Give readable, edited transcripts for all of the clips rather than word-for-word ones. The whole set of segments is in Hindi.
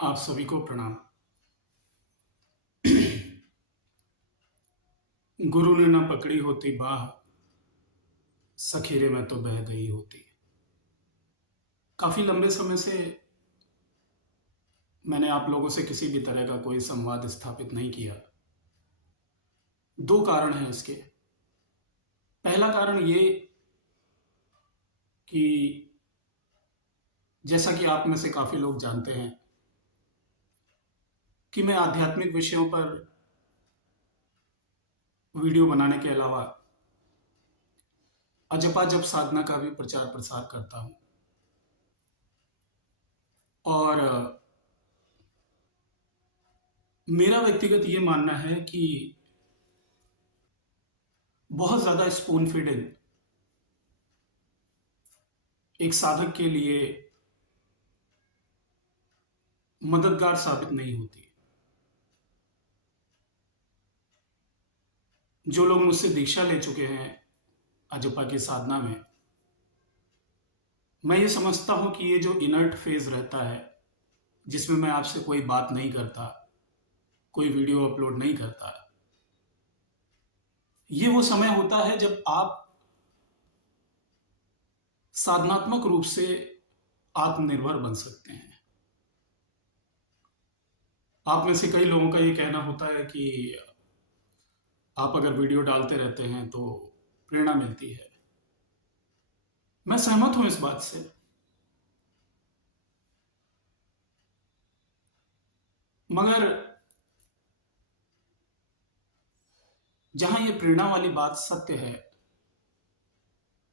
आप सभी को प्रणाम। गुरु ने न पकड़ी होती बाह, सखीरे में तो बह गई होती। काफ़ी लंबे समय से मैंने आप लोगों से किसी भी तरह का कोई संवाद स्थापित नहीं किया। 2 कारण हैं इसके। पहला कारण ये कि जैसा कि आप में से काफ़ी लोग जानते हैं कि मैं आध्यात्मिक विषयों पर वीडियो बनाने के अलावा अजपा जप साधना का भी प्रचार-प्रसार करता हूँ। और मेरा व्यक्तिगत ये मानना है कि बहुत ज़्यादा स्पून फीडिंग एक साधक के लिए मददगार साबित नहीं होती। जो लोग मुझसे दीक्षा ले चुके हैं अजपा की साधना में, मैं ये समझता हूँ कि ये जो इनर्ट फेज़ रहता है, जिसमें मैं आपसे कोई बात नहीं करता, कोई वीडियो अपलोड नहीं करता, ये वो समय होता है जब आप साधनात्मक रूप से आत्मनिर्भर बन सकते हैं। आप में से कई लोगों का ये कहना होता है कि आप अगर वीडियो डालते रहते हैं तो प्रेरणा मिलती है। मैं सहमत हूँ इस बात से, मगर जहाँ ये प्रेरणा वाली बात सत्य है,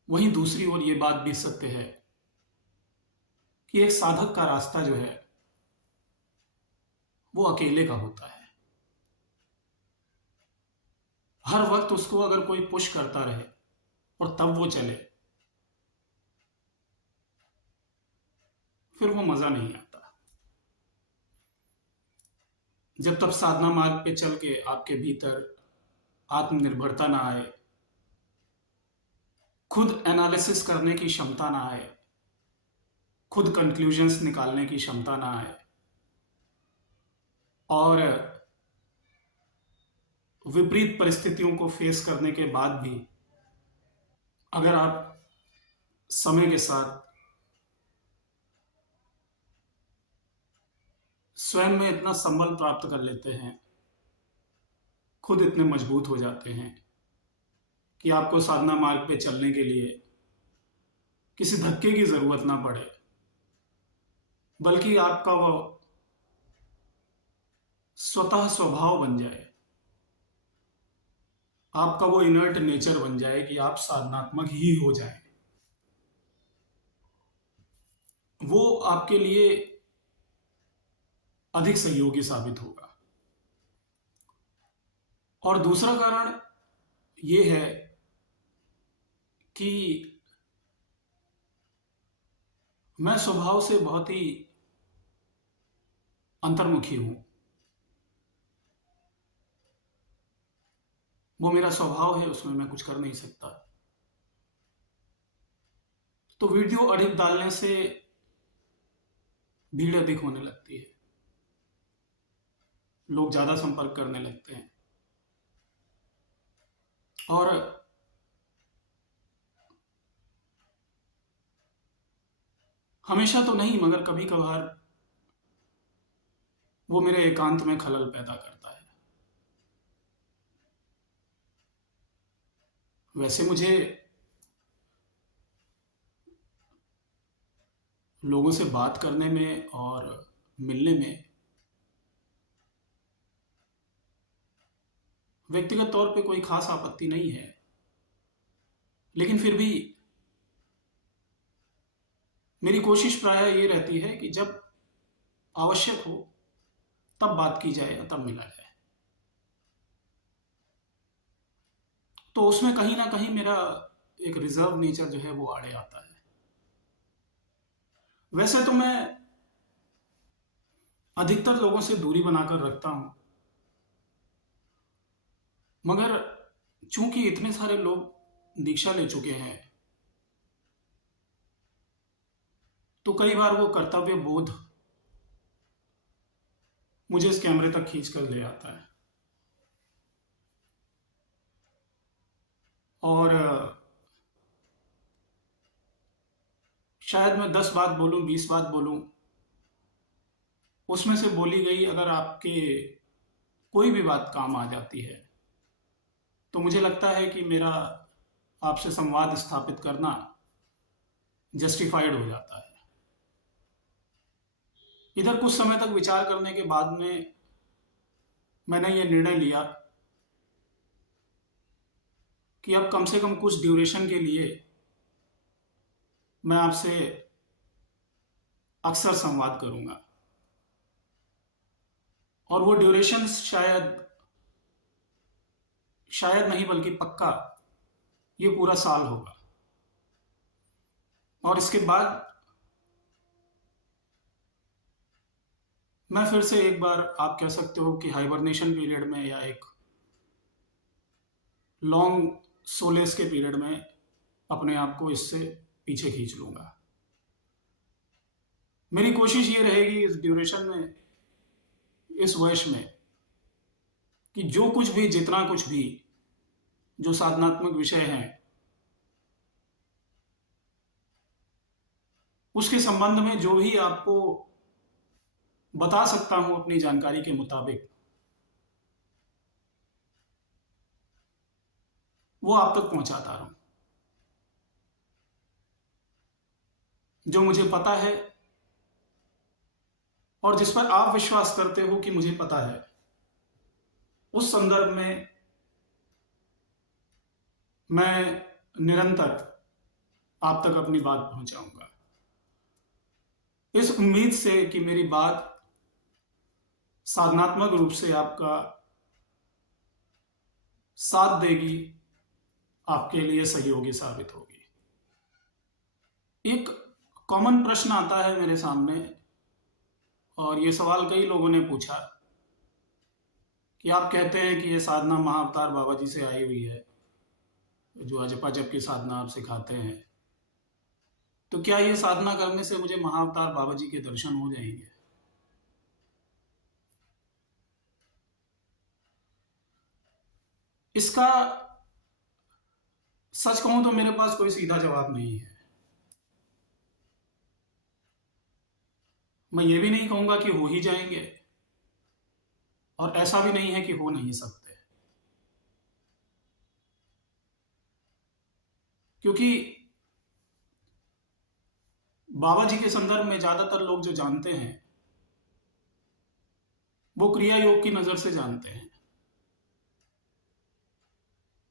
वहीं दूसरी ओर ये बात भी सत्य है कि एक साधक का रास्ता जो है, वो अकेले का होता है। हर वक्त उसको अगर कोई पुश करता रहे और तब वो चले, फिर वो मज़ा नहीं आता। जब तक साधना मार्ग पे चल के आपके भीतर आत्मनिर्भरता ना आए, खुद एनालिसिस करने की क्षमता ना आए, खुद कंक्लूजन्स निकालने की क्षमता ना आए, और विपरीत परिस्थितियों को फेस करने के बाद भी अगर आप समय के साथ स्वयं में इतना संबल प्राप्त कर लेते हैं, खुद इतने मजबूत हो जाते हैं कि आपको साधना मार्ग पे चलने के लिए किसी धक्के की ज़रूरत ना पड़े, बल्कि आपका वो स्वतः स्वभाव बन जाए, आपका वो इनर्ट नेचर बन जाए कि आप साधनात्मक ही हो जाएं। वो आपके लिए अधिक सहयोगी साबित होगा। और दूसरा कारण ये है कि मैं स्वभाव से बहुत ही अंतर्मुखी हूँ। वो मेरा स्वभाव है, उसमें मैं कुछ कर नहीं सकता। तो वीडियो अधिक डालने से भीड़ अधिक होने लगती है, लोग ज़्यादा संपर्क करने लगते हैं, और हमेशा तो नहीं मगर कभी कभार वो मेरे एकांत में खलल पैदा करता है। वैसे मुझे लोगों से बात करने में और मिलने में व्यक्तिगत तौर पे कोई खास आपत्ति नहीं है, लेकिन फिर भी मेरी कोशिश प्रायः ये रहती है कि जब आवश्यक हो तब बात की जाए या तब मिला जाए। तो उसमें कहीं ना कहीं मेरा एक रिजर्व नेचर जो है वो आड़े आता है। वैसे तो मैं अधिकतर लोगों से दूरी बनाकर रखता हूँ, मगर चूंकि इतने सारे लोग दीक्षा ले चुके हैं, तो कई बार वो कर्तव्य बोध मुझे इस कैमरे तक खींच कर ले आता है। और शायद मैं 10 बात बोलूँ, 20 बात बोलूँ, उसमें से बोली गई अगर आपके कोई भी बात काम आ जाती है, तो मुझे लगता है कि मेरा आपसे संवाद स्थापित करना जस्टिफाइड हो जाता है। इधर कुछ समय तक विचार करने के बाद में मैंने ये निर्णय लिया कि अब कम से कम कुछ ड्यूरेशन के लिए मैं आपसे अक्सर संवाद करूंगा। और वो ड्यूरेशन शायद शायद नहीं बल्कि पक्का ये पूरा साल होगा। और इसके बाद मैं फिर से एक बार, आप कह सकते हो कि हाइबरनेशन पीरियड में या एक लॉन्ग सोलेस के पीरियड में अपने आप को इससे पीछे खींच लूंगा। मेरी कोशिश ये रहेगी इस ड्यूरेशन में, इस वर्ष में, कि जो कुछ भी, जितना कुछ भी जो साधनात्मक विषय हैं, उसके संबंध में जो भी आपको बता सकता हूं अपनी जानकारी के मुताबिक, वो आप तक पहुंचाता रहूं। जो मुझे पता है और जिस पर आप विश्वास करते हो कि मुझे पता है, उस संदर्भ में मैं निरंतर आप तक अपनी बात पहुंचाऊंगा, इस उम्मीद से कि मेरी बात साधनात्मक रूप से आपका साथ देगी, आपके लिए सहयोगी साबित होगी। एक कॉमन प्रश्न आता है मेरे सामने, और ये सवाल कई लोगों ने पूछा कि आप कहते हैं कि ये साधना महाअवतार बाबा जी से आई हुई है, जो अजपा जप की साधना आप सिखाते हैं, तो क्या ये साधना करने से मुझे महाअवतार बाबा जी के दर्शन हो जाएंगे? इसका सच कहूं तो मेरे पास कोई सीधा जवाब नहीं है। मैं ये भी नहीं कहूंगा कि हो ही जाएंगे, और ऐसा भी नहीं है कि हो नहीं सकते, क्योंकि बाबा जी के संदर्भ में ज्यादातर लोग जो जानते हैं वो क्रिया योग की नजर से जानते हैं।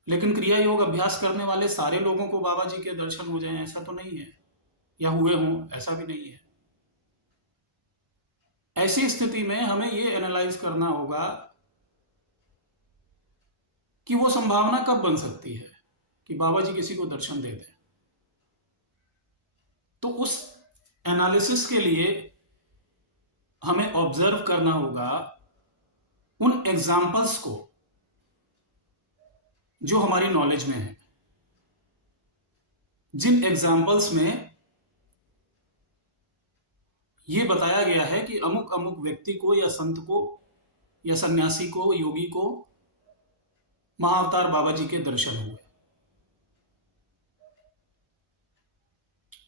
लेकिन क्रिया योग अभ्यास करने वाले सारे लोगों को बाबा जी के दर्शन हो जाएं ऐसा तो नहीं है, या हुए हों ऐसा भी नहीं है। ऐसी स्थिति में हमें ये एनालाइज करना होगा कि वो संभावना कब बन सकती है कि बाबा जी किसी को दर्शन दे दें। तो उस एनालिसिस के लिए हमें ऑब्जर्व करना होगा उन एग्जाम्पल्स को जो हमारी नॉलेज में है, जिन एग्जाम्पल्स में ये बताया गया है कि अमुक अमुक व्यक्ति को या संत को या सन्यासी को, योगी को महाअवतार बाबा जी के दर्शन हुए।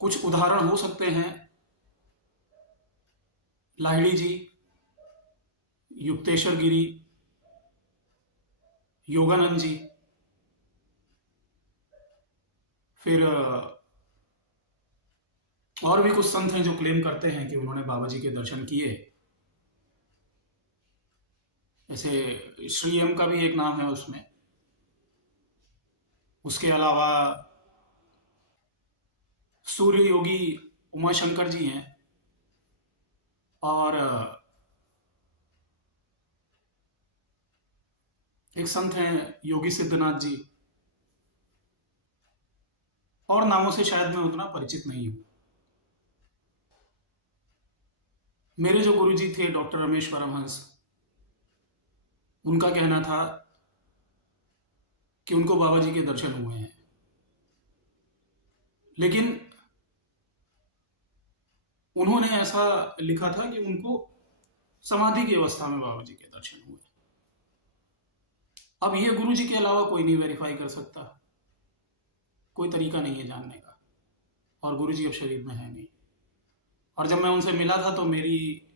कुछ उदाहरण हो सकते हैं, लाहिड़ी जी, युक्तेश्वर गिरी, योगानंद जी, फिर और भी कुछ संत हैं जो क्लेम करते हैं कि उन्होंने बाबा जी के दर्शन किए। ऐसे श्री एम का भी एक नाम है उसमें। उसके अलावा सूर्य योगी उमाशंकर जी हैं, और एक संत हैं योगी सिद्धनाथ जी, और नामों से शायद मैं उतना परिचित नहीं हूं। मेरे जो गुरुजी थे डॉक्टर रमेश परमहंस, उनका कहना था कि उनको बाबा जी के दर्शन हुए हैं, लेकिन उन्होंने ऐसा लिखा था कि उनको समाधि की अवस्था में बाबा जी के दर्शन हुए। अब ये गुरु जी के अलावा कोई नहीं वेरीफाई कर सकता, कोई तरीका नहीं है जानने का, और गुरु जी अब शरीर में है नहीं। और जब मैं उनसे मिला था तो मेरी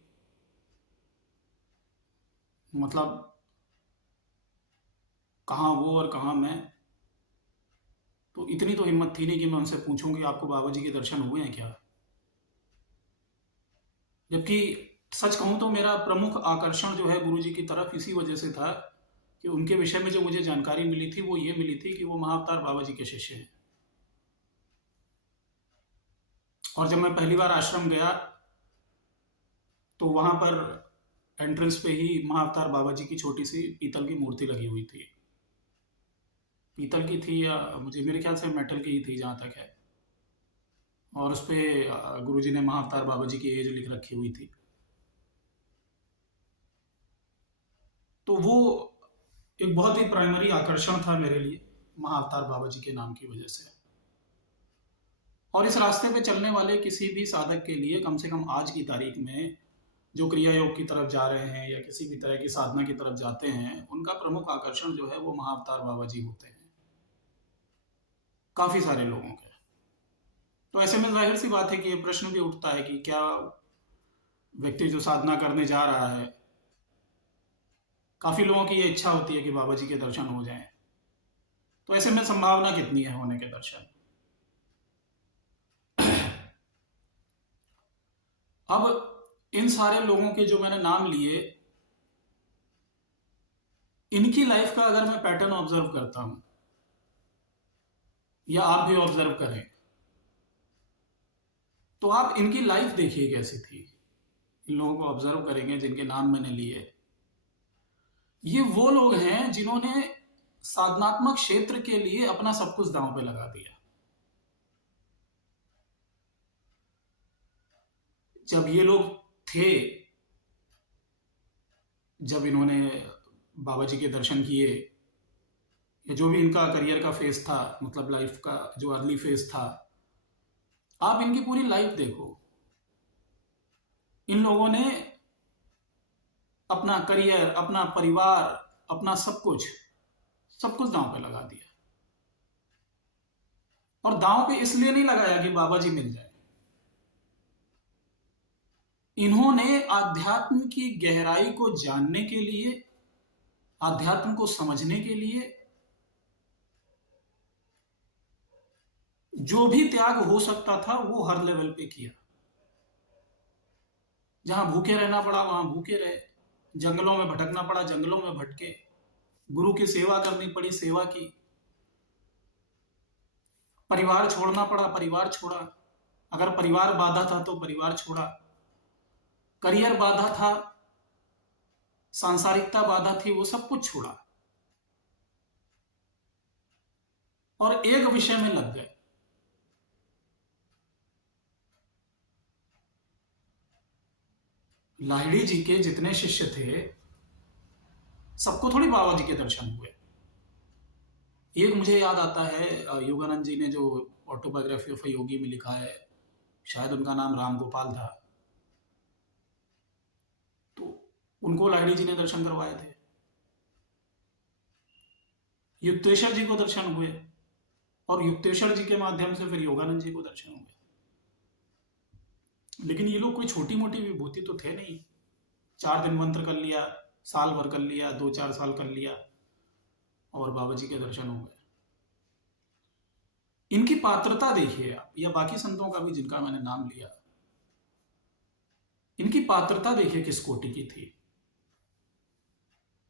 मतलब कहाँ वो और कहाँ मैं, तो इतनी तो हिम्मत थी नहीं कि मैं उनसे पूछूं कि आपको बाबा जी के दर्शन हुए हैं क्या। जबकि सच कहूं तो मेरा प्रमुख आकर्षण जो है गुरु जी की तरफ इसी वजह से था कि उनके विषय में जो मुझे जानकारी मिली थी वो ये मिली थी कि वो महाअवतार बाबा जी के शिष्य हैं। और जब मैं पहली बार आश्रम गया तो वहां पर एंट्रेंस पे ही महाअवतार बाबा जी की छोटी सी पीतल की मूर्ति लगी हुई थी। पीतल की थी या मुझे मेरे ख्याल से मेटल की ही थी जहाँ तक है। और उस पर गुरु जी ने महाअवतार बाबा जी की एज लिख रखी हुई थी। तो वो एक बहुत ही प्राइमरी आकर्षण था मेरे लिए महाअवतार बाबा जी के नाम की वजह से। और इस रास्ते पे चलने वाले किसी भी साधक के लिए कम से कम आज की तारीख में जो क्रिया योग की तरफ जा रहे हैं या किसी भी तरह की साधना की तरफ जाते हैं, उनका प्रमुख आकर्षण जो है वो महाअवतार बाबा जी होते हैं, काफी सारे लोगों के। तो ऐसे में जाहिर सी बात है कि ये प्रश्न भी उठता है कि क्या व्यक्ति जो साधना करने जा रहा है, काफी लोगों की ये इच्छा होती है कि बाबा जी के दर्शन हो जाएं, तो ऐसे में संभावना कितनी है होने के दर्शन। अब इन सारे लोगों के जो मैंने नाम लिए, इनकी लाइफ का अगर मैं पैटर्न ऑब्जर्व करता हूं या आप भी ऑब्जर्व करें, तो आप इनकी लाइफ देखिए कैसी थी। इन लोगों को ऑब्जर्व करेंगे जिनके नाम मैंने लिए, ये वो लोग हैं जिन्होंने साधनात्मक क्षेत्र के लिए अपना सब कुछ दांव पे लगा दिया। जब ये लोग थे, जब इन्होंने बाबा जी के दर्शन किए, या जो भी इनका करियर का फेज था, मतलब लाइफ का जो अर्ली फेज था, आप इनकी पूरी लाइफ देखो। इन लोगों ने अपना करियर, अपना परिवार, अपना सब कुछ दांव पे लगा दिया। और दांव पे इसलिए नहीं लगाया कि बाबा जी मिल जाए, इन्होंने आध्यात्म की गहराई को जानने के लिए, आध्यात्म को समझने के लिए जो भी त्याग हो सकता था वो हर लेवल पे किया। जहां भूखे रहना पड़ा वहां भूखे रहे, जंगलों में भटकना पड़ा जंगलों में भटके, गुरु की सेवा करनी पड़ी सेवा की, परिवार छोड़ना पड़ा परिवार छोड़ा, अगर परिवार बाधा था तो परिवार छोड़ा, करियर बाधा था, सांसारिकता बाधा थी, वो सब कुछ छोड़ा और एक विषय में लग गए। लाहिड़ी जी के जितने शिष्य थे सबको थोड़ी बाबा जी के दर्शन हुए। एक मुझे याद आता है, योगानंद जी ने जो ऑटोबायोग्राफी ऑफ योगी में लिखा है, शायद उनका नाम राम गोपाल था, तो उनको लाहिड़ी जी ने दर्शन करवाए थे। युक्तेश्वर जी को दर्शन हुए और युक्तेश्वर जी के माध्यम से फिर योगानंद जी को दर्शन हुए। लेकिन ये लोग कोई छोटी मोटी विभूति तो थे नहीं। 4 दिन मंत्र कर लिया, साल भर कर लिया, 2-4 साल कर लिया और बाबा जी के दर्शन हो गए। इनकी पात्रता देखिए आप, या बाकी संतों का भी जिनका मैंने नाम लिया, इनकी पात्रता देखिए किस कोटि की थी।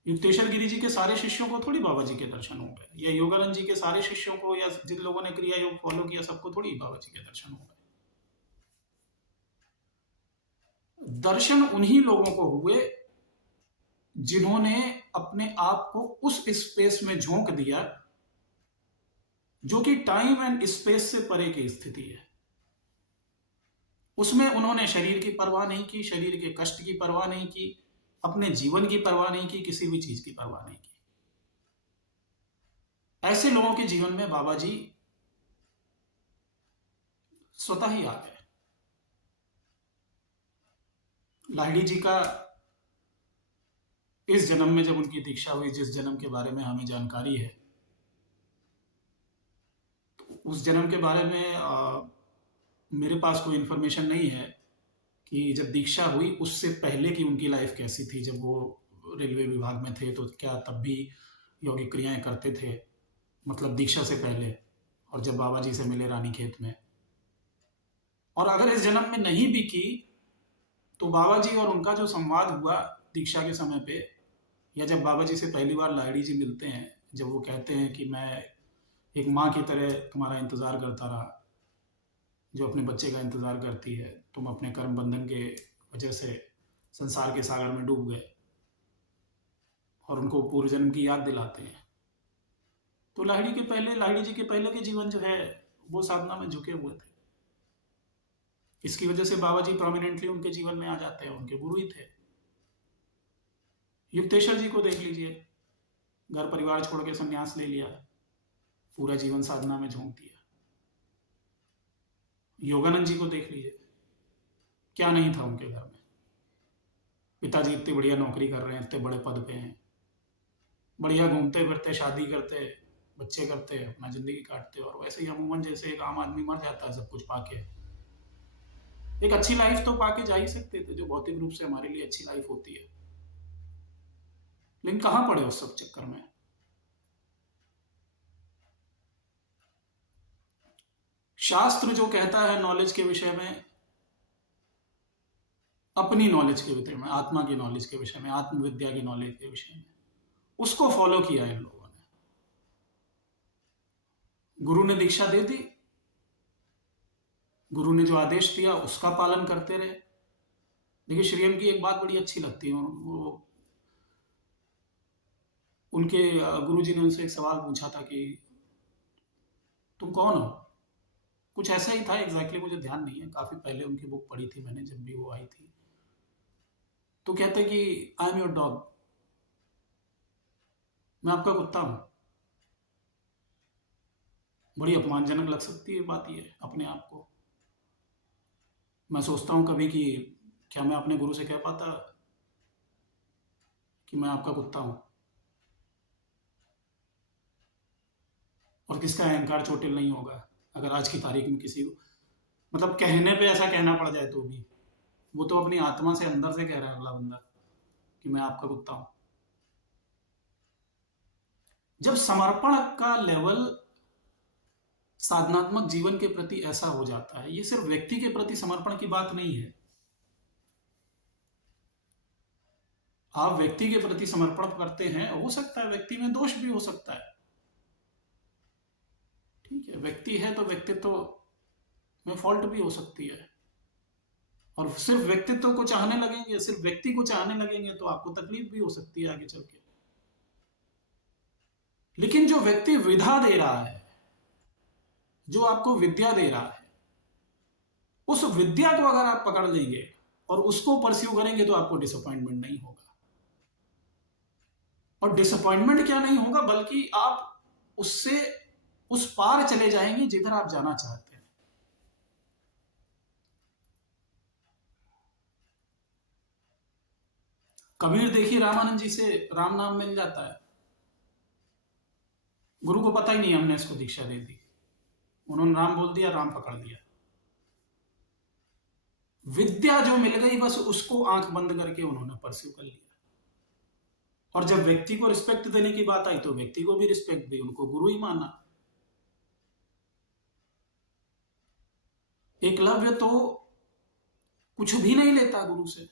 युक्तेश्वर गिरी जी के सारे शिष्यों को थोड़ी बाबा जी के दर्शन हो गए, या योगानंद जी के सारे शिष्यों को या जिन लोगों ने क्रिया योग फॉलो किया सबको थोड़ी बाबा जी के दर्शन हो गए। दर्शन उन्हीं लोगों को हुए जिन्होंने अपने आप को उस स्पेस में झोंक दिया जो कि टाइम एंड स्पेस से परे की स्थिति है। उसमें उन्होंने शरीर की परवाह नहीं की, शरीर के कष्ट की परवाह नहीं की, अपने जीवन की परवाह नहीं की, किसी भी चीज की परवाह नहीं की। ऐसे लोगों के जीवन में बाबा जी स्वतः ही आ गए। लाहिड़ी जी का इस जन्म में जब उनकी दीक्षा हुई, जिस जन्म के बारे में हमें जानकारी है, तो उस जन्म के बारे में मेरे पास कोई इन्फॉर्मेशन नहीं है कि जब दीक्षा हुई उससे पहले की उनकी लाइफ कैसी थी। जब वो रेलवे विभाग में थे तो क्या तब भी यौगिक क्रियाएं करते थे, मतलब दीक्षा से पहले, और जब बाबा जी से मिले रानीखेत में। और अगर इस जन्म में नहीं भी की तो बाबा जी और उनका जो संवाद हुआ दीक्षा के समय पे, या जब बाबा जी से पहली बार लाहिड़ी जी मिलते हैं, जब वो कहते हैं कि मैं एक माँ की तरह तुम्हारा इंतज़ार करता रहा, जो अपने बच्चे का इंतज़ार करती है, तुम अपने कर्म बंधन के वजह से संसार के सागर में डूब गए, और उनको पूर्व जन्म की याद दिलाते हैं। तो लाहिड़ी जी के पहले के जीवन जो है वो साधना में झुके हुए थे। इसकी वजह से बाबा जी प्रोमिनेंटली उनके जीवन में आ जाते हैं, उनके गुरु ही थे। युक्तेश्वर जी को देख लीजिए, घर परिवार छोड़ के संन्यास ले लिया, पूरा जीवन साधना में झोंक दिया। योगानंद जी को देख लीजिए, क्या नहीं था उनके घर में। पिताजी इतनी बढ़िया नौकरी कर रहे हैं, इतने बड़े पद पे हैं, बढ़िया घूमते फिरते, शादी करते, बच्चे करते, अपना जिंदगी काटते, और वैसे ही अमूमन जैसे एक आम आदमी मर जाता है सब कुछ पाके। एक अच्छी लाइफ तो पाके जा ही सकते थे, जो भौतिक रूप से हमारे लिए अच्छी लाइफ होती है, लेकिन कहां पड़े उस सब चक्कर में। शास्त्र जो कहता है नॉलेज के विषय में, अपनी नॉलेज के विषय में, आत्मा की नॉलेज के विषय में, आत्मविद्या की नॉलेज के विषय में, उसको फॉलो किया इन लोगों ने। गुरु ने दीक्षा दे दी, गुरु ने जो आदेश दिया उसका पालन करते रहे। देखिए, श्रीयम की एक बात बड़ी अच्छी लगती है, वो उनके गुरु जी ने उनसे एक सवाल पूछा था कि तुम कौन हो। कुछ ऐसा ही था, एग्जैक्टली मुझे ध्यान नहीं है, काफी पहले उनकी बुक पढ़ी थी मैंने जब भी वो आई थी। तो कहते कि आई एम योर डॉग, मैं आपका कुत्ता हूं। बड़ी अपमानजनक लग सकती है बात ये अपने आप को। मैं सोचता हूं कभी कि क्या मैं अपने गुरु से कह पाता कि मैं आपका कुत्ता हूं, और किसका अहंकार चोटिल नहीं होगा अगर आज की तारीख में किसी को, मतलब कहने पे ऐसा कहना पड़ जाए तो भी। वो तो अपनी आत्मा से अंदर से कह रहा है अगला बंदा कि मैं आपका कुत्ता हूं। जब समर्पण का लेवल साधनात्मक जीवन के प्रति ऐसा हो जाता है, ये सिर्फ व्यक्ति के प्रति समर्पण की बात नहीं है। आप व्यक्ति के प्रति समर्पण करते हैं, हो सकता है व्यक्ति में दोष भी हो सकता है, ठीक है, व्यक्ति है तो व्यक्तित्व में फॉल्ट भी हो सकती है। और सिर्फ व्यक्तित्व को चाहने लगेंगे, सिर्फ व्यक्ति को चाहने लगेंगे तो आपको तकलीफ भी हो सकती है आगे चल के। लेकिन जो व्यक्ति विधा दे रहा है, जो आपको विद्या दे रहा है, उस विद्या को अगर आप पकड़ लेंगे और उसको परस्यू करेंगे तो आपको डिसअपॉइंटमेंट नहीं होगा। और डिसअपॉइंटमेंट क्या नहीं होगा, बल्कि आप उससे उस पार चले जाएंगे जिधर आप जाना चाहते हैं। कबीर देखिए, रामानंद जी से राम नाम मिल जाता है, गुरु को पता ही नहीं हमने इसको दीक्षा दे दी, उन्होंने राम बोल दिया, राम पकड़ लिया। विद्या जो मिल गई बस उसको आंख बंद करके उन्होंने परस्यू कर लिया। और जब व्यक्ति को रिस्पेक्ट देने की बात आई तो व्यक्ति को भी रिस्पेक्ट दी, उनको गुरु ही माना। एकलव्य तो कुछ भी नहीं लेता गुरु से,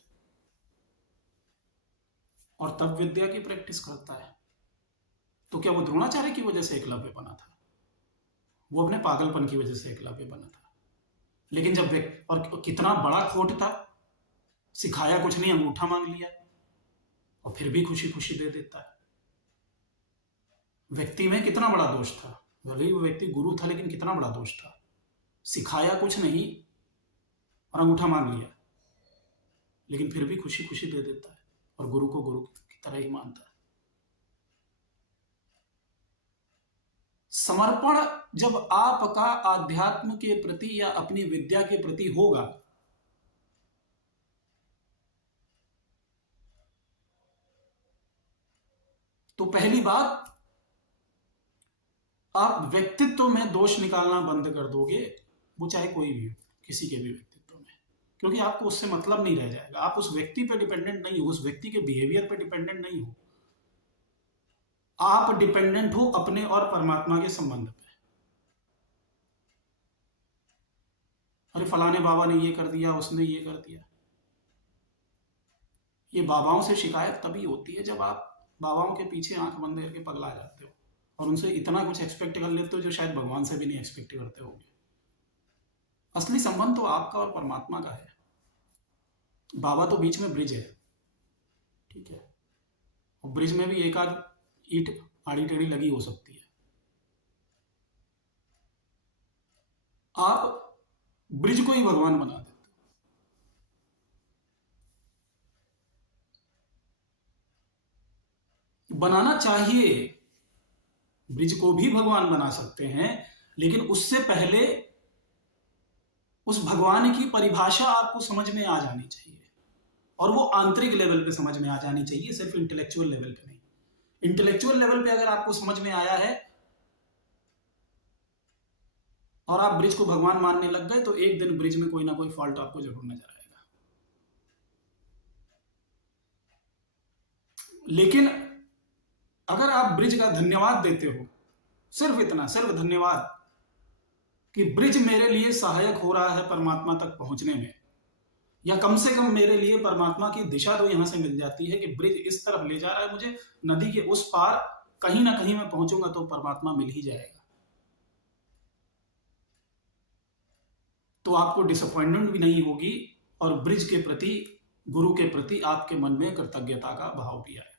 और तब विद्या की प्रैक्टिस करता है। तो क्या वो द्रोणाचार्य की वजह से एकलव्य बना था? वो अपने पागलपन की वजह से एकलव्य बना था। लेकिन जब और कितना बड़ा खोट था, सिखाया कुछ नहीं, अंगूठा मांग लिया, और फिर भी खुशी खुशी दे देता है। व्यक्ति में कितना बड़ा दोष था, भले ही वो व्यक्ति गुरु था, लेकिन कितना बड़ा दोष था। सिखाया कुछ नहीं और अंगूठा मांग लिया, लेकिन फिर भी खुशी खुशी दे देता है, और गुरु को गुरु की तरह ही मानता है। समर्पण जब आपका आध्यात्म के प्रति या अपनी विद्या के प्रति होगा, तो पहली बात, आप व्यक्तित्व में दोष निकालना बंद कर दोगे, वो चाहे कोई भी हो, किसी के भी व्यक्तित्व में, क्योंकि आपको उससे मतलब नहीं रह जाएगा। आप उस व्यक्ति पे डिपेंडेंट नहीं हो, उस व्यक्ति के बिहेवियर पे डिपेंडेंट नहीं हो, आप डिपेंडेंट हो अपने और परमात्मा के संबंध पे। अरे फलाने बाबा ने ये कर दिया, उसने ये कर दिया। ये बाबाओं से शिकायत तभी होती है जब आप बाबाओं के पीछे आंख बंद करके पगला जाते हो और उनसे इतना कुछ एक्सपेक्ट कर लेते हो जो शायद भगवान से भी नहीं एक्सपेक्ट करते होगे। असली संबंध तो आपका और परमात्मा का है। बाबा तो बीच में ब्रिज है, ठीक है, और ब्रिज में भी एक आध ईंट आड़ी टेढ़ी लगी हो सकती है। आप ब्रिज को ही भगवान बना देते हो। बनाना चाहिए, ब्रिज को भी भगवान बना सकते हैं, लेकिन उससे पहले उस भगवान की परिभाषा आपको समझ में आ जानी चाहिए, और वो आंतरिक लेवल पे समझ में आ जानी चाहिए, सिर्फ इंटेलेक्चुअल लेवल पे नहीं। इंटेलेक्चुअल लेवल पे अगर आपको समझ में आया है और आप ब्रिज को भगवान मानने लग गए, तो एक दिन ब्रिज में कोई ना कोई फॉल्ट आपको जरूर नजर आएगा। लेकिन अगर आप ब्रिज का धन्यवाद देते हो, सिर्फ इतना, सिर्फ धन्यवाद, कि ब्रिज मेरे लिए सहायक हो रहा है परमात्मा तक पहुंचने में, या कम से कम मेरे लिए परमात्मा की दिशा तो यहां से मिल जाती है कि ब्रिज इस तरफ ले जा रहा है मुझे, नदी के उस पार कहीं ना कहीं मैं पहुंचूंगा तो परमात्मा मिल ही जाएगा, तो आपको डिसअपॉइंटमेंट भी नहीं होगी और ब्रिज के प्रति, गुरु के प्रति आपके मन में कृतज्ञता का भाव भी आएगा।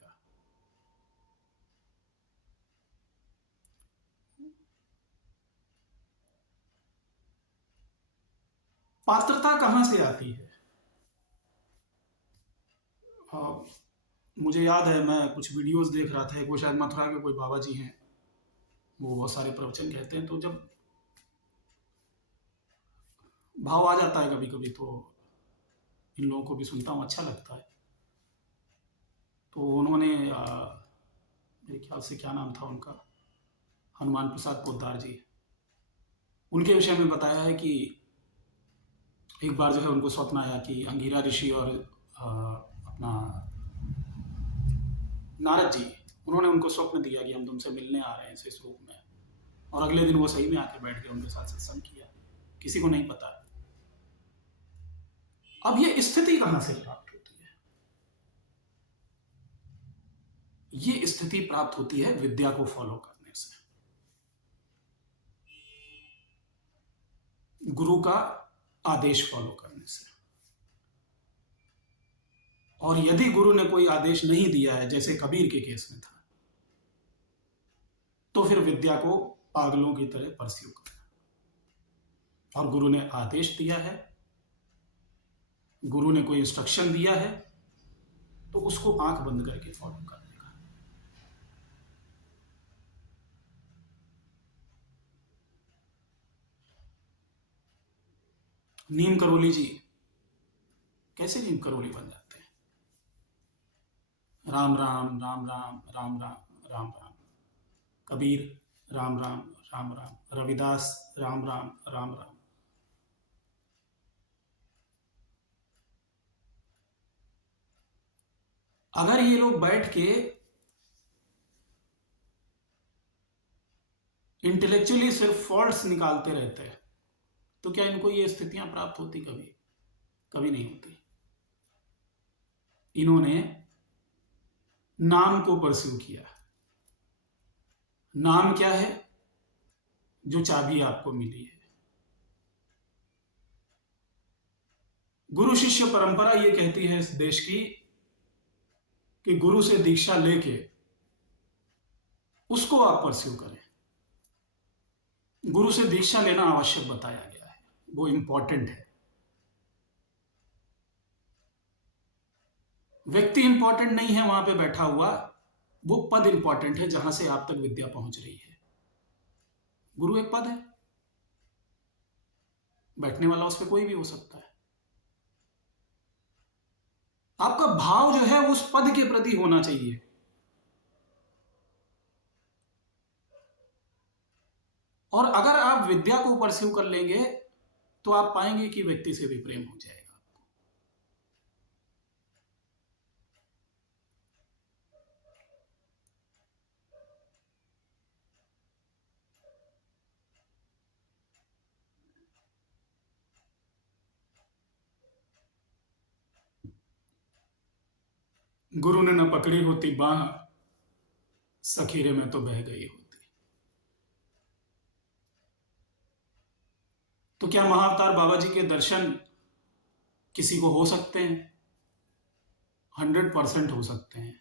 पात्रता कहां से आती है? मुझे याद है, मैं कुछ वीडियोस देख रहा था, वो शायद मथुरा के कोई बाबा जी हैं, वो बहुत सारे प्रवचन कहते हैं, तो जब भाव आ जाता है कभी कभी तो इन लोगों को भी सुनता हूँ, अच्छा लगता है। तो उन्होंने मेरे ख्याल से क्या नाम था उनका, हनुमान प्रसाद पोद्दार जी, उनके विषय में बताया है कि एक बार जो है उनको स्वप्न आया कि अंगिरा ऋषि और अपना नारद जी, उन्होंने उनको स्वप्न दिया कि हम तुमसे मिलने आ रहे हैं इस रूप में, और अगले दिन वो सही में आके बैठ के उनके साथ सत्संग किया, किसी को नहीं पता। अब ये स्थिति कहां से प्राप्त होती है? ये स्थिति प्राप्त होती है विद्या को फॉलो करने से, गुरु का आदेश फॉलो करने से। और यदि गुरु ने कोई आदेश नहीं दिया है, जैसे कबीर के केस में था, तो फिर विद्या को पागलों की तरह परस्यू करना। और गुरु ने आदेश दिया है, गुरु ने कोई इंस्ट्रक्शन दिया है, तो उसको आंख बंद करके फॉलो करने का। नीम करोली जी कैसे नीम करोली बन जाते हैं? राम राम राम राम राम राम राम राम, कबीर राम राम राम राम, रविदास राम राम राम राम। अगर ये लोग बैठ के इंटेलेक्चुअली सिर्फ फॉल्ट्स निकालते रहते हैं, तो क्या इनको ये स्थितियां प्राप्त होती? कभी कभी नहीं होती। इन्होंने नाम को परस्यू किया। नाम क्या है? जो चाबी आपको मिली है। गुरु शिष्य परंपरा ये कहती है इस देश की कि गुरु से दीक्षा लेके उसको आप परस्यू करें। गुरु से दीक्षा लेना आवश्यक बताया गया है, वो इंपॉर्टेंट है। व्यक्ति इंपॉर्टेंट नहीं है वहां पे बैठा हुआ, वो पद इंपॉर्टेंट है जहां से आप तक विद्या पहुंच रही है। गुरु एक पद है, बैठने वाला उस पर कोई भी हो सकता है। आपका भाव जो है उस पद के प्रति होना चाहिए। और अगर आप विद्या को परस्यू कर लेंगे तो आप पाएंगे कि व्यक्ति से भी प्रेम हो जाएगा। गुरु ने न पकड़ी होती बाह, सखीरे में तो बह गई होती। तो क्या महाअवतार बाबा जी के दर्शन किसी को हो सकते हैं? 100% हो सकते हैं।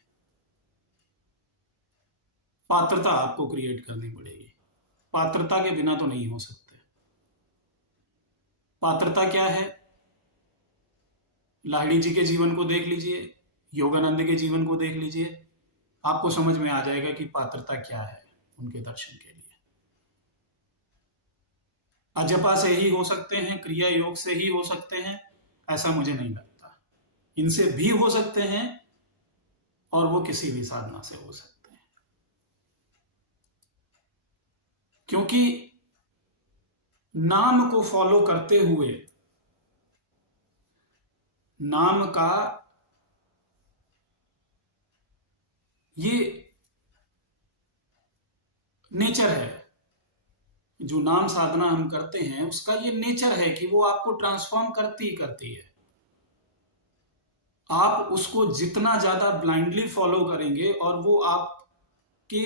पात्रता आपको क्रिएट करनी पड़ेगी। पात्रता के बिना तो नहीं हो सकते। पात्रता क्या है? लाहिड़ी जी के जीवन को देख लीजिए, योगानंद के जीवन को देख लीजिए, आपको समझ में आ जाएगा कि पात्रता क्या है उनके दर्शन के लिए। अजपा से ही हो सकते हैं, क्रिया योग से ही हो सकते हैं, ऐसा मुझे नहीं लगता। इनसे भी हो सकते हैं और वो किसी भी साधना से हो सकते हैं, क्योंकि नाम को फॉलो करते हुए नाम का ये नेचर है। जो नाम साधना हम करते हैं उसका ये नेचर है कि वो आपको ट्रांसफॉर्म करती ही करती है। आप उसको जितना ज्यादा ब्लाइंडली फॉलो करेंगे और वो आपके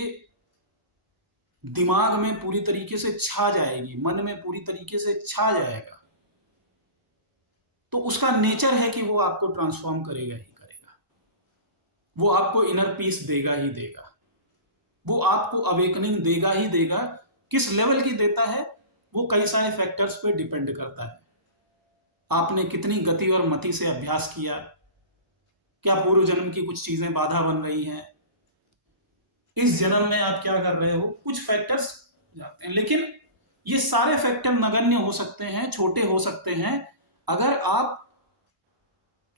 दिमाग में पूरी तरीके से छा जाएगी, मन में पूरी तरीके से छा जाएगा, तो उसका नेचर है कि वो आपको ट्रांसफॉर्म करेगा ही करेगा। वो आपको इनर पीस देगा ही देगा, वो आपको अवेकनिंग देगा ही देगा। किस लेवल की देता है वो कई सारे फैक्टर्स पे डिपेंड करता है। आपने कितनी गति और मति से अभ्यास किया, क्या पूर्व जन्म की कुछ चीजें बाधा बन रही हैं, इस जन्म में आप क्या कर रहे हो, कुछ फैक्टर्स जाते हैं। लेकिन ये सारे फैक्टर नगण्य हो सकते हैं, छोटे हो सकते हैं, अगर आप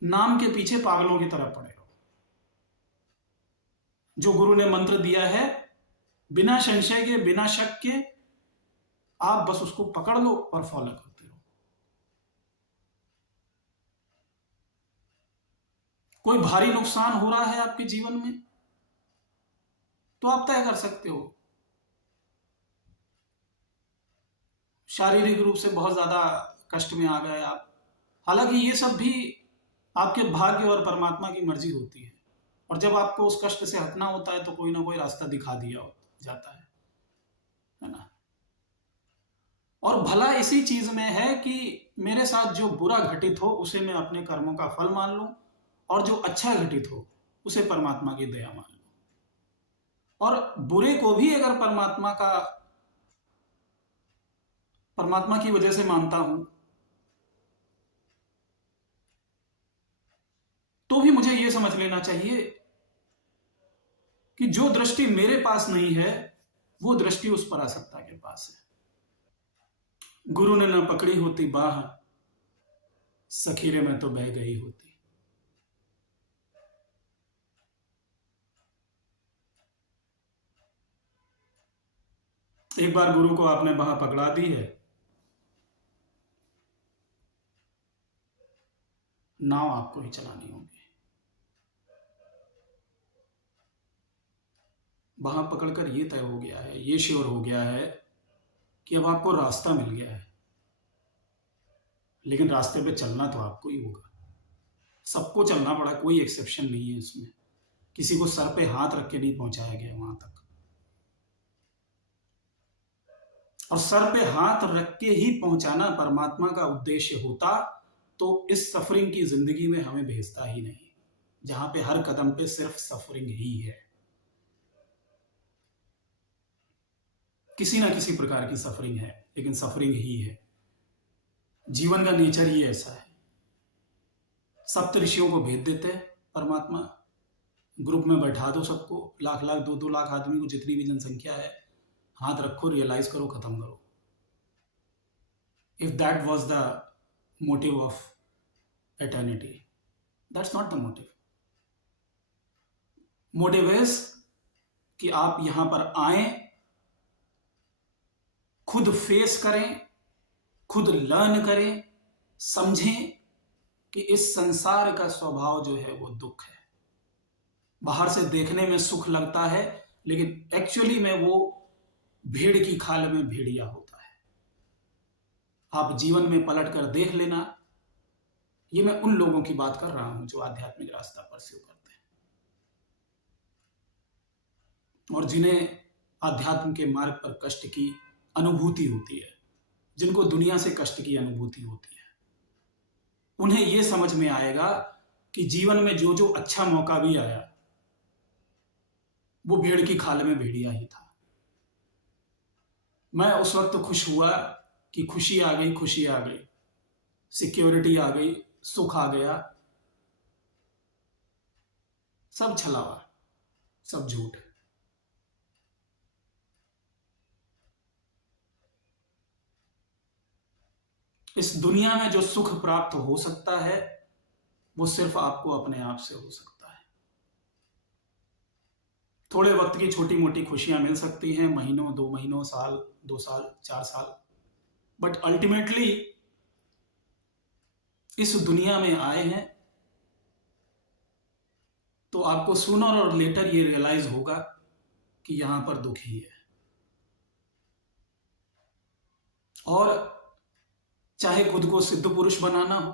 नाम के पीछे पागलों की तरह पड़े हो। जो गुरु ने मंत्र दिया है, बिना संशय के, बिना शक के, आप बस उसको पकड़ लो और फॉलो करते रहो। कोई भारी नुकसान हो रहा है आपके जीवन में तो आप तय कर सकते हो। शारीरिक रूप से बहुत ज्यादा कष्ट में आ गए आप, हालांकि ये सब भी आपके भाग्य और परमात्मा की मर्जी होती है, और जब आपको उस कष्ट से हटना होता है तो कोई ना कोई रास्ता दिखा दिया जाता है ना। और भला इसी चीज में है कि मेरे साथ जो बुरा घटित हो उसे मैं अपने कर्मों का फल मान लूं, और जो अच्छा घटित हो उसे परमात्मा की दया मान लूं। और बुरे को भी अगर परमात्मा की वजह से मानता हूं तो भी मुझे यह समझ लेना चाहिए कि जो दृष्टि मेरे पास नहीं है वो दृष्टि उस परासक्ता के पास है। गुरु ने न पकड़ी होती बाह, सखीरे में तो बह गई होती। एक बार गुरु को आपने बाह पकड़ा दी है, नाव आपको ही चलानी होगी। बाह पकड़कर ये तय हो गया है, ये श्योर हो गया है कि अब आपको रास्ता मिल गया है, लेकिन रास्ते पे चलना तो आपको ही होगा। सबको चलना पड़ा, कोई एक्सेप्शन नहीं है इसमें। किसी को सर पे हाथ रख के नहीं पहुंचाया गया वहां तक। और सर पे हाथ रख के ही पहुंचाना परमात्मा का उद्देश्य होता तो इस सफरिंग की जिंदगी में हमें भेजता ही नहीं, जहां पे हर कदम पे सिर्फ सफरिंग ही है। किसी ना किसी प्रकार की सफरिंग है, लेकिन सफरिंग ही है। जीवन का नेचर ही ऐसा है। सप्त ऋषियों को भेज देते हैं परमात्मा, ग्रुप में बैठा दो सबको, लाख लाख 2-2 लाख आदमी को, जितनी भी जनसंख्या है, हाथ रखो, रियलाइज करो, खत्म करो। If that was the motive of eternity, that's not the motive. Motive is कि आप यहां पर आए, खुद फेस करें, खुद लर्न करें, समझें कि इस संसार का स्वभाव जो है वो दुख है। बाहर से देखने में सुख लगता है, लेकिन एक्चुअली में वो भेड़ की खाल में भेड़िया होता है। आप जीवन में पलट कर देख लेना। ये मैं उन लोगों की बात कर रहा हूं जो आध्यात्मिक रास्ता परस्यू करते हैं और जिन्हें आध्यात्म के मार्ग पर कष्ट की अनुभूति होती है, जिनको दुनिया से कष्ट की अनुभूति होती है। उन्हें यह समझ में आएगा कि जीवन में जो जो अच्छा मौका भी आया वो भेड़ की खाल में भेड़िया ही था। मैं उस वक्त खुश हुआ कि खुशी आ गई, खुशी आ गई, सिक्योरिटी आ गई, सुख आ गया। सब छलावा, सब झूठ। इस दुनिया में जो सुख प्राप्त हो सकता है वो सिर्फ आपको अपने आप से हो सकता है। थोड़े वक्त की छोटी मोटी खुशियां मिल सकती हैं, महीनों, 2 महीनों, साल, 2 साल, 4 साल, बट अल्टीमेटली इस दुनिया में आए हैं तो आपको सूनर और लेटर ये रियलाइज होगा कि यहां पर दुख ही है। और चाहे खुद को सिद्ध पुरुष बनाना हो,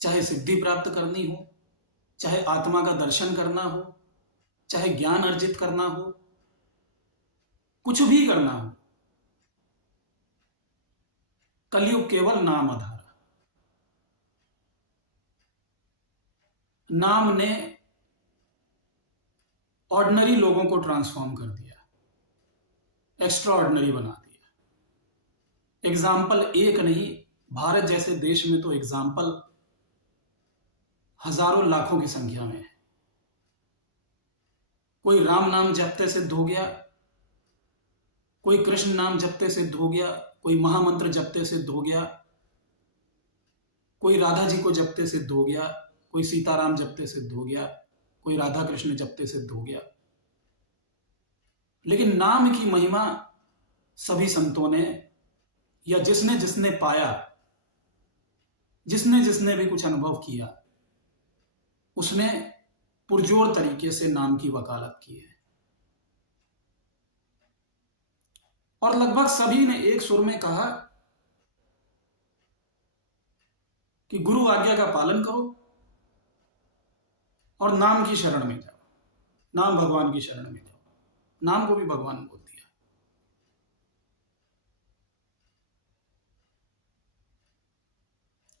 चाहे सिद्धि प्राप्त करनी हो, चाहे आत्मा का दर्शन करना हो, चाहे ज्ञान अर्जित करना हो, कुछ भी करना हो, कलयुग केवल नाम आधार। नाम ने ऑर्डिनरी लोगों को ट्रांसफॉर्म कर दिया, एक्स्ट्रा ऑर्डिनरी बना दिया। एग्जाम्पल एक नहीं, भारत जैसे देश में तो एग्जाम्पल हजारों लाखों की संख्या में है। कोई राम नाम जपते सिद्ध हो गया, कोई कृष्ण नाम जपते सिद्ध हो गया, कोई महामंत्र जपते सिद्ध हो गया, कोई राधा जी को जपते सिद्ध हो गया, कोई सीताराम जपते सिद्ध हो गया, कोई राधा कृष्ण जपते सिद्ध हो गया। लेकिन नाम की महिमा सभी संतों ने, या जिसने जिसने पाया, जिसने जिसने भी कुछ अनुभव किया, उसने पुरजोर तरीके से नाम की वकालत की है। और लगभग सभी ने एक सुर में कहा कि गुरु आज्ञा का पालन करो और नाम की शरण में जाओ, नाम भगवान की शरण में जाओ। नाम को भी भगवान बोल दिया।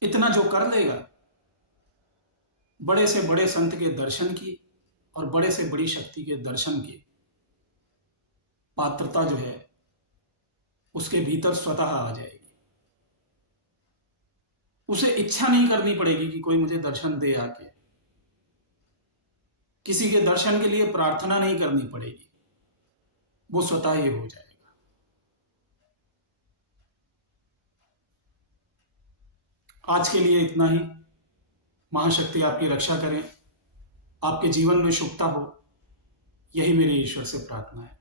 इतना जो कर लेगा, बड़े से बड़े संत के दर्शन की और बड़े से बड़ी शक्ति के दर्शन की पात्रता जो है उसके भीतर स्वतः आ जाएगी। उसे इच्छा नहीं करनी पड़ेगी कि कोई मुझे दर्शन दे आके, किसी के दर्शन के लिए प्रार्थना नहीं करनी पड़ेगी, वो स्वतः ही हो जाएगा। आज के लिए इतना ही। महाशक्ति आपकी रक्षा करें, आपके जीवन में शुभता हो, यही मेरी ईश्वर से प्रार्थना है।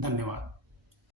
धन्यवाद।